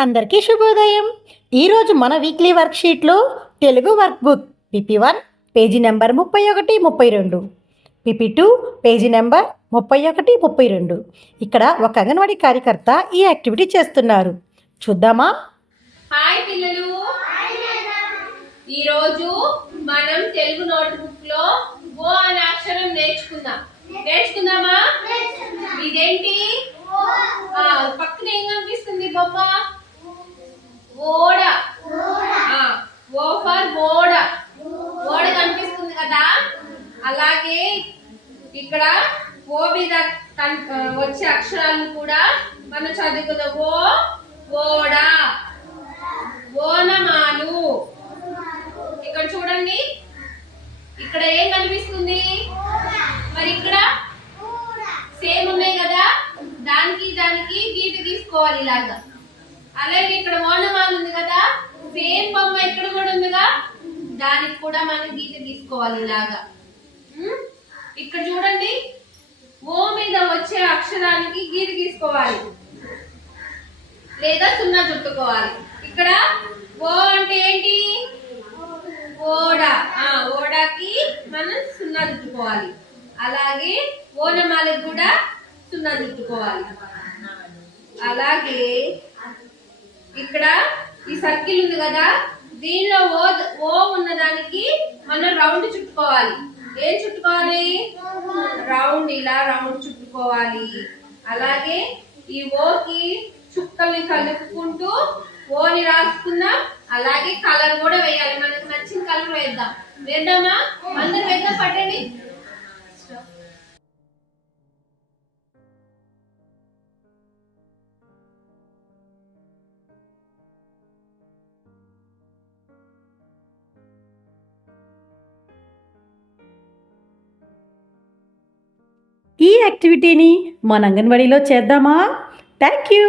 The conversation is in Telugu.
అందరికీ శుభోదయం. ఈరోజు మన weekly వర్క్షీట్లో Telugu workbook PP one page number ముప్పై ఒకటి ముప్పై రెండు. పిపి టూ పేజీ నెంబర్ ముప్పై ఒకటి ముప్పై రెండు. ఇక్కడ ఒక అంగన్వాడీ కార్యకర్త ఈ యాక్టివిటీ చేస్తున్నారు. చూద్దామా? హాయ్ పిల్లలు. ఈరోజు మనం తెలుగు నోట్బుక్లో ఓ అనే అక్షరం నేర్చుకుందాం. నేర్చుకుందామా ఇదేంటి ఆ, పక్కన ఏం కనిపిస్తుంది బొమ్మ ఓడ ఆ, ఓ ఫర్ ఓడ ఓడ కనిపిస్తుంది కదా అలాగే ఇక్కడ ఓ మీద వచ్చే అక్షరాలను కూడా మనం చదువుకుందాం. ఓ ఓడ ఓనమాలు. ఇక్కడ చూడండి. ఇక్కడ ఏం కనిపిస్తుంది? మరి ఇక్కడ సేమ్ ఉన్నాయి కదా? దానికి దానికి గీత తీసుకోవాలి ఇలాగా. అలాగే ఇక్కడ ఓనమాలు ఉంది కదా? సేమ్ బొమ్మ ఇక్కడ కూడా ఉందిగా? దానికి కూడా మనం గీత తీసుకోవాలి ఇలాగా. ఇక్కడ చూడండి. ఓ మీద వచ్చే అక్షరానికి గీత గీసుకోవాలి. లేదా సున్నా చుట్టుకోవాలి. ఇక్కడ ఓ అంటే ఏంటి? ఓడా. ఆ మనం సున్నా చుట్టుకోవాలి. అలాగే ఓనమాలకు కూడా సున్నా చుట్టుకోవాలి. అలాగే ఇక్కడ ఈ సర్కిల్ ఉంది కదా. దీనిలో ఓ ఓ ఉన్నదానికి మనం రౌండ్ చుట్టుకోవాలి. ఏం చుట్టుకోవాలి? రౌండ్ ఇలా రౌండ్ చుట్టుకోవాలి. అలాగే ఈ ఓకి చుక్కల్ని కలుపుకుంటూ ఓని రాసుకుందాం. అలాగే కలర్ కూడా వేయాలి. మనకు నచ్చిన కలర్ వేద్దాం. వేద్దామా? అందరు వేద్దాం పట్టండి. ఈ యాక్టివిటీని మన అంగన్వాడీలో చేద్దామా? Thank you